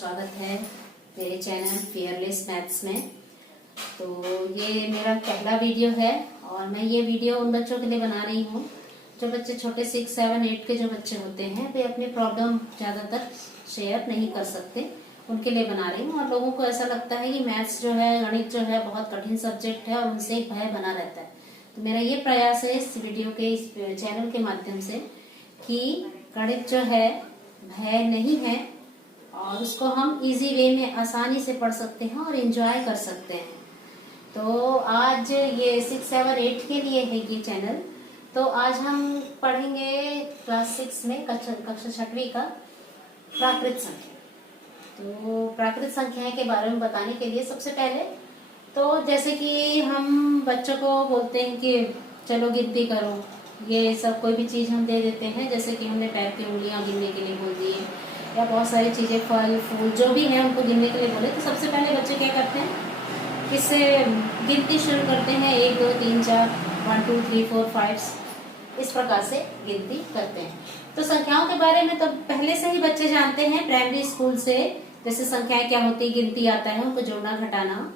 स्वागत है मेरे चैनल फियरलेस मैथ्स में। तो ये मेरा पहला वीडियो है और मैं ये वीडियो उन बच्चों के लिए बना रही हूँ जो बच्चे छोटे 6, 7, 8 के जो बच्चे होते हैं वे अपने प्रॉब्लम ज़्यादातर शेयर नहीं कर सकते, उनके लिए बना रही हूँ। और लोगों को ऐसा लगता है कि मैथ्स जो है, गणित जो है बहुत कठिन सब्जेक्ट है और उनसे एक भय बना रहता है। तो मेरा ये प्रयास है इस वीडियो के, इस चैनल के माध्यम से कि गणित जो है भय नहीं है और उसको हम इजी वे में आसानी से पढ़ सकते हैं और एंजॉय कर सकते हैं। तो आज ये 6, 7, 8 के लिए है ये चैनल। तो आज हम पढ़ेंगे क्लास 6 में कक्षा 6वीं का प्राकृत संख्या। तो प्राकृत संख्याएं के बारे में बताने के लिए सबसे पहले तो जैसे कि हम बच्चों को बोलते हैं कि चलो गिनती करो, ये सब कोई भी चीज़ हम दे देते हैं, जैसे कि हमने पैर की उंगलियां गिनने के लिए बोल दिए या बहुत सारी चीज़ें, फल फूल जो भी है उनको गिनने के लिए बोले। तो सबसे पहले बच्चे क्या करते हैं, किससे गिनती शुरू करते हैं, 1, 2, 3, 4, 1, 2, 3, 4, 5 इस प्रकार से गिनती करते हैं। तो संख्याओं के बारे में तो पहले से ही बच्चे जानते हैं प्राइमरी स्कूल से, जैसे संख्याएं क्या होती है, गिनती आता है, उनको जोड़ना घटाना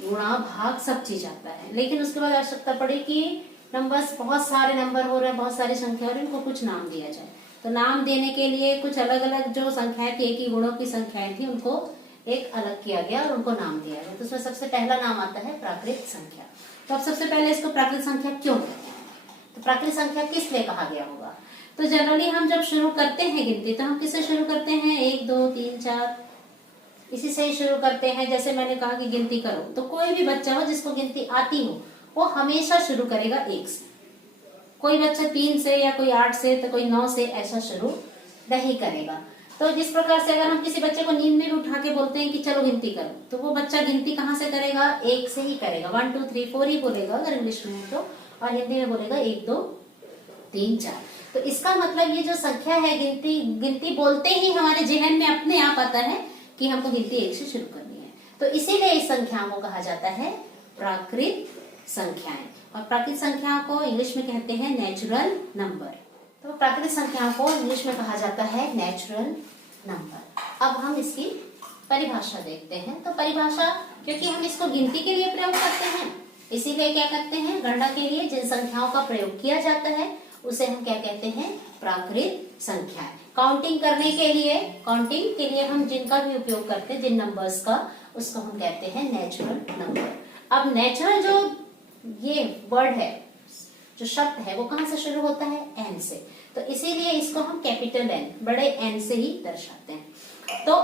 गुणा भाग सब चीज आता है। लेकिन उसके बाद आवश्यकता पड़ी कि नंबर्स, बहुत सारे नंबर हो रहे हैं, बहुत सारी संख्या हो रही है, इनको कुछ नाम दिया जाए। तो नाम देने के लिए कुछ अलग अलग जो संख्याएं थी, एक ही गुणों की संख्याएं थी, उनको एक अलग किया गया और उनको नाम दिया गया। तो उसमें सबसे पहला नाम आता है प्राकृत संख्या। तो अब सबसे पहले इसको प्राकृत संख्या क्यों कहते हैं, तो प्राकृत संख्या किस लिए कहा गया होगा। तो जनरली हम जब शुरू करते हैं गिनती तो हम किससे शुरू करते हैं, 1, 2, 3, 4 इसी से ही शुरू करते हैं। जैसे मैंने कहा कि गिनती करो, तो कोई भी बच्चा हो जिसको गिनती आती हो वो हमेशा शुरू करेगा 1 से। कोई बच्चा 3 से या कोई 8 से तो कोई 9 से ऐसा शुरू नहीं करेगा। तो जिस प्रकार से अगर हम किसी बच्चे को नींद में भी उठा के बोलते हैं कि चलो गिनती करो, तो वो बच्चा गिनती कहाँ से करेगा, 1 से ही करेगा। 1, 2, 3, 4 ही बोलेगा अगर इंग्लिश में तो, और हिंदी में बोलेगा 1, 2, 3, 4। तो इसका मतलब ये जो संख्या है, गिनती बोलते ही हमारे जहन में अपने आप आता है कि हमको गिनती 1 से शुरू करनी है। तो इसीलिए इस संख्याओं को कहा जाता है प्राकृत संख्याएं। और प्राकृत संख्याओं को इंग्लिश में कहते हैं नेचुरल नंबर। तो प्राकृत संख्याओं को इंग्लिश में कहा जाता है नेचुरल नंबर। अब हम इसकी परिभाषा देखते हैं। तो परिभाषा, क्योंकि हम इसको गिनती के लिए प्रयोग करते हैं, इसीलिए क्या करते हैं, गणना के लिए जिन संख्याओं का प्रयोग किया जाता है उसे हम क्या कहते हैं, प्राकृत संख्याएं। काउंटिंग के लिए हम जिनका भी उपयोग करते हैं, जिन नंबर्स का, उसको हम कहते हैं नेचुरल नंबर। अब नेचुरल जो ये वर्ड है, जो शब्द है, वो कहाँ से शुरू होता है, एन से। तो इसीलिए इसको हम कैपिटल एन, बड़े एन से ही दर्शाते हैं। तो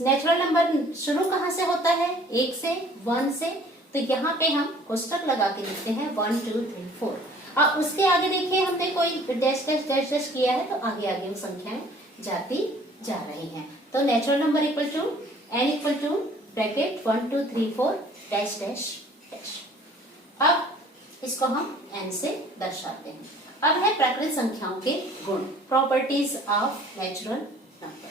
नेचुरल नंबर शुरू कहाँ से होता है, 1 से, 1 से। तो यहाँ पे हम कोष्टक लगा के लिखते हैं 1, 2, 3, 4। अब उसके आगे देखिए हमने कोई डैश डैश डैश डैश किया है, तो आगे आगे वो संख्याएं जाती जा रही हैं। तो natural number equal to n equal to bracket 1, 2, 3, 4 dash dash dash. अब इसको हम एन से दर्शाते हैं। अब है प्राकृत संख्याओं के गुण, प्रॉपर्टीज ऑफ नेचुरल नंबर।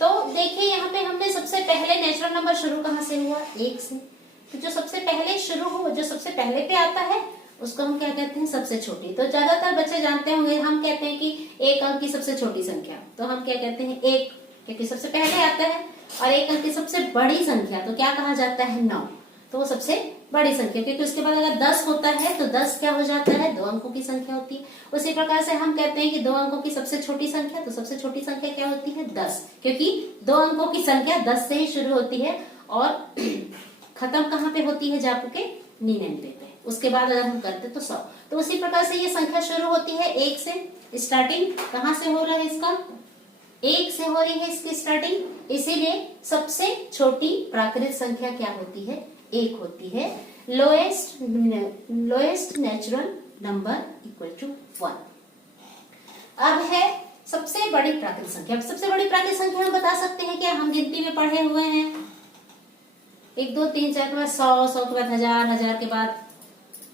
तो देखिए यहाँ पे हमने सबसे पहले नेचुरल नंबर शुरू कहाँ से हुआ, 1 से। तो जो सबसे पहले शुरू हो, जो सबसे पहले पे आता है, उसको हम क्या कहते हैं, सबसे छोटी। तो ज्यादातर बच्चे जानते होंगे, हम कहते हैं कि 1 अंक की सबसे छोटी संख्या, तो हम क्या कहते हैं 1, क्योंकि सबसे पहले आता है। और 1 अंक की सबसे बड़ी संख्या तो क्या कहा जाता है, 9। तो वो सबसे बड़ी संख्या, क्योंकि उसके बाद अगर 10 होता है तो 10 क्या हो जाता है, 2 अंकों की संख्या होती है। उसी प्रकार से हम कहते हैं कि 2 अंकों की सबसे छोटी संख्या, तो सबसे छोटी संख्या क्या होती है, 10, क्योंकि 2 अंकों की संख्या 10 से ही शुरू होती है और खत्म कहाँ पे होती है, जापू के 99 पे। उसके बाद अगर हम करते तो 100। तो उसी प्रकार से ये संख्या शुरू होती है 1 से। स्टार्टिंग कहाँ से हो रहा है इसका, 1 से हो रही है इसकी स्टार्टिंग। इसीलिए सबसे छोटी प्राकृत संख्या क्या होती है, 1 होती है। Lowest natural number equal to 1। अब है सबसे बड़ी प्राकृत संख्या। सबसे बड़ी प्राकृत संख्या हम बता सकते हैं क्या, हम गिनती में पढ़े हुए हैं, 1, 2, 3, 4 के बाद 100, 100 के बाद 1000, 1000 के बाद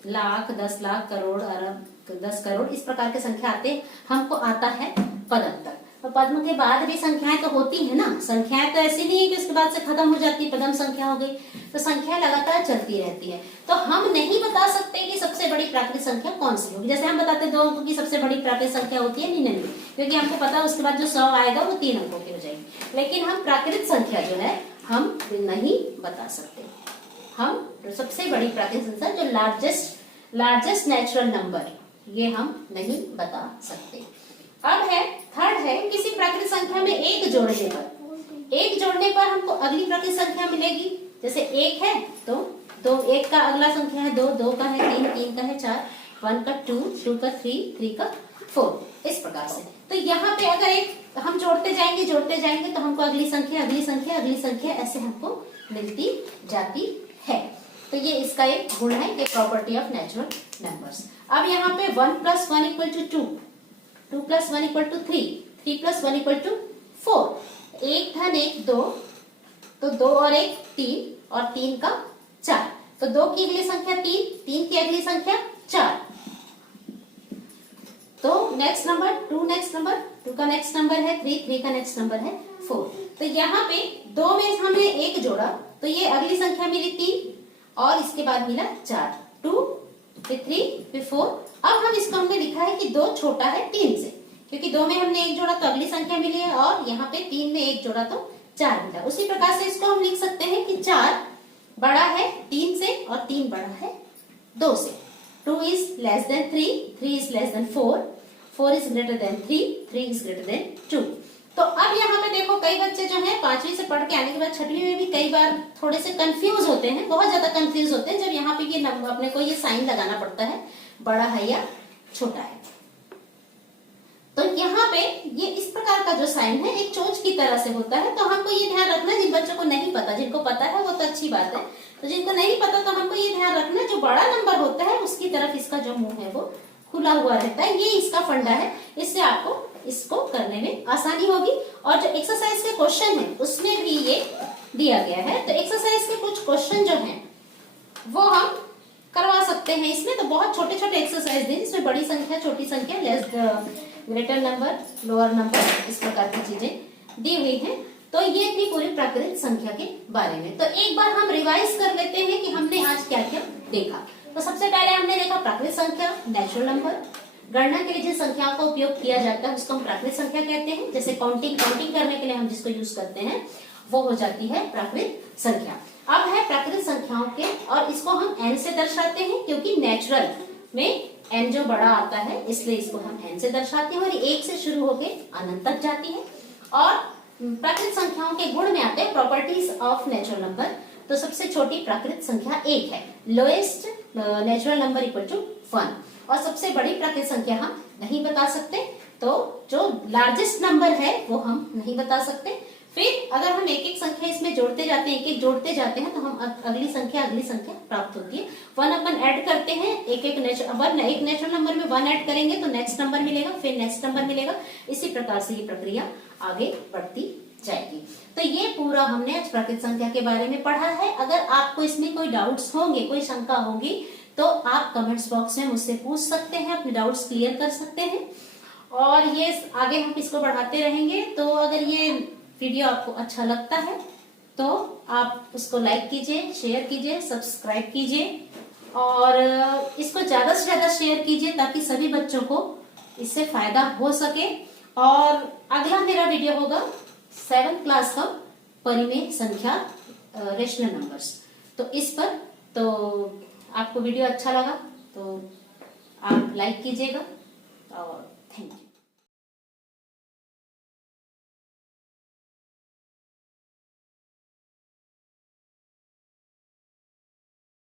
लाख, 10 लाख, करोड़, अरब, 10 करोड़, इस प्रकार के संख्या आते, हमको आता है पदक तक। तो पद्म के बाद भी संख्याएं तो होती है ना, संख्याएं तो ऐसी नहीं है कि उसके बाद से खत्म हो जाती है, पद्म संख्या हो गई, तो संख्या लगातार चलती रहती है। तो हम नहीं बता सकते कि सबसे बड़ी प्राकृतिक संख्या कौन सी होगी। जैसे हम बताते हैं 2 अंकों की सबसे बड़ी प्राकृतिक संख्या होती है 99, क्योंकि हमको पता है उसके बाद जो 100 आएगा वो 3 अंकों की हो जाएगी। लेकिन हम प्राकृतिक संख्या जो है हम नहीं बता सकते। हम सबसे बड़ी प्राकृतिक संख्या जो लार्जेस्ट नेचुरल नंबर, ये हम नहीं बता सकते। अब है थर्ड है, किसी प्राकृतिक संख्या में एक जोड़ने पर हमको अगली प्राकृतिक संख्या मिलेगी। जैसे 1 है तो 2, 1 का अगला संख्या है 2, 2 का है 3, 3 का है 4, 1 का 2, 2 का 3, 3 का 4, इस प्रकार से। तो यहाँ पे अगर एक हम जोड़ते जाएंगे तो हमको अगली संख्या ऐसे हमको मिलती जाती है। तो ये इसका एक गुण है, ये प्रॉपर्टी ऑफ नेचुरल नंबर्स। अब यहाँ पे 1 + 1 = 2, 2 + 1 = 3, 3 + 1 = 4, 1 धन 1 2, तो 2 और 1 3 और 3 का 4, तो 2 की अगली संख्या 3, 3 की अगली संख्या 4, तो नेक्स्ट नंबर 2, नेक्स्ट नंबर 2 का नेक्स्ट नंबर है 3, 3 का नेक्स्ट नंबर है 4। तो यहाँ पे 2 में हमने 1 जोड़ा तो ये अगली संख्या मिली 3 और इसके बाद मिला 4, 2 फिर 3 फिर 4। अब हम इसको हमने लिखा है कि 2 छोटा है 3 से, क्योंकि 2 में हमने 1 जोड़ा तो अगली संख्या मिली है और यहाँ पे 3 में 1 जोड़ा तो 4 मिला। उसी प्रकार से इसको हम लिख सकते हैं कि 4 बड़ा है 3 से और 3 बड़ा है 2 से। 2 is less than 3, 3 is less than 4, 4 is greater than 3, 3 is greater than 2। तो अब यहाँ पे देखो कई बच्चे जो हैं 5वीं से पढ़ के आने के बाद 6वीं में भी कई बार थोड़े से कंफ्यूज होते हैं, बहुत ज्यादा कंफ्यूज होते हैं जब यहाँ पे ये अपने को ये साइन लगाना पड़ता है, बड़ा है या छोटा है। तो यहाँ पे ये इस प्रकार का जो साइन है एक चोंच की तरह से होता है। तो हमको ये ध्यान रखना, जिन बच्चों को नहीं पता, जिनको पता है वो तो अच्छी बात है, तो जिनको नहीं पता तो हमको ये ध्यान रखना जो बड़ा नंबर होता है उसकी तरफ इसका जो मुंह है वो खुला हुआ रहता है। ये इसका फंडा है, इससे आपको इसको करने में आसानी होगी। और जो एक्सरसाइज के क्वेश्चन है उसमें भी ये दिया गया है। तो एक्सरसाइज के कुछ क्वेश्चन जो हैं वो हम करवा सकते हैं इसमें। तो बहुत छोटे छोटे एक्सरसाइज दी जिसमें बड़ी संख्या, छोटी संख्या, ग्रेटर नंबर, लोअर नंबर, इस प्रकार की चीजें दी हुई हैं। तो ये थी पूरी प्राकृतिक संख्या के बारे में। तो एक बार हम रिवाइज कर लेते हैं कि हमने आज क्या क्या देखा। तो सबसे पहले हमने देखा प्राकृतिक संख्या, नेचुरल नंबर। गणना के लिए जिन संख्याओं का उपयोग किया जाता है उसको हम प्राकृतिक संख्या कहते हैं। जैसे काउंटिंग करने के लिए हम जिसको यूज करते हैं वो हो जाती है प्राकृतिक संख्या। अब है प्राकृतिक संख्याओं के, और इसको हम n से दर्शाते हैं क्योंकि नेचुरल में n जो बड़ा आता है इसलिए इसको हम n से दर्शाते हैं, और 1 से शुरू होके अनंत तक जाती है। और प्राकृतिक संख्याओं के गुण में आते हैं प्रॉपर्टीज ऑफ नेचुरल नंबर। तो सबसे छोटी प्राकृतिक संख्या 1 है, lowest natural number equal to 1। और सबसे बड़ी प्राकृतिक संख्या हम नहीं बता सकते, तो जो लार्जेस्ट नंबर है वो हम नहीं बता सकते। फिर अगर हम एक एक संख्या इसमें जोड़ते जाते हैं, एक एक जोड़ते जाते हैं तो हम अगली संख्या प्राप्त होती है। 1 अपन ऐड करते हैं, एक नेचुरल नंबर में 1 ऐड करेंगे तो नेक्स्ट नंबर मिलेगा, फिर नेक्स्ट नंबर मिलेगा। इसी प्रकार से ये प्रक्रिया आगे बढ़ती जाएगी। तो ये पूरा हमने आज प्राकृतिक संख्या के बारे में पढ़ा है। अगर आपको इसमें कोई डाउट्स होंगे, कोई शंका होगी तो आप कमेंट्स बॉक्स में मुझसे पूछ सकते हैं, अपने डाउट्स क्लियर कर सकते हैं। और ये आगे हम इसको बढ़ाते रहेंगे। तो अगर ये वीडियो आपको अच्छा लगता है तो आप उसको लाइक कीजिए, शेयर कीजिए, सब्सक्राइब कीजिए और इसको ज्यादा से ज्यादा शेयर कीजिए ताकि सभी बच्चों को इससे फायदा हो सके। और अगला मेरा वीडियो होगा 7th क्लास का परिमेय संख्या, रेशनल नंबर्स। तो इस पर तो आपको वीडियो अच्छा लगा तो आप लाइक कीजिएगा और थैंक यू।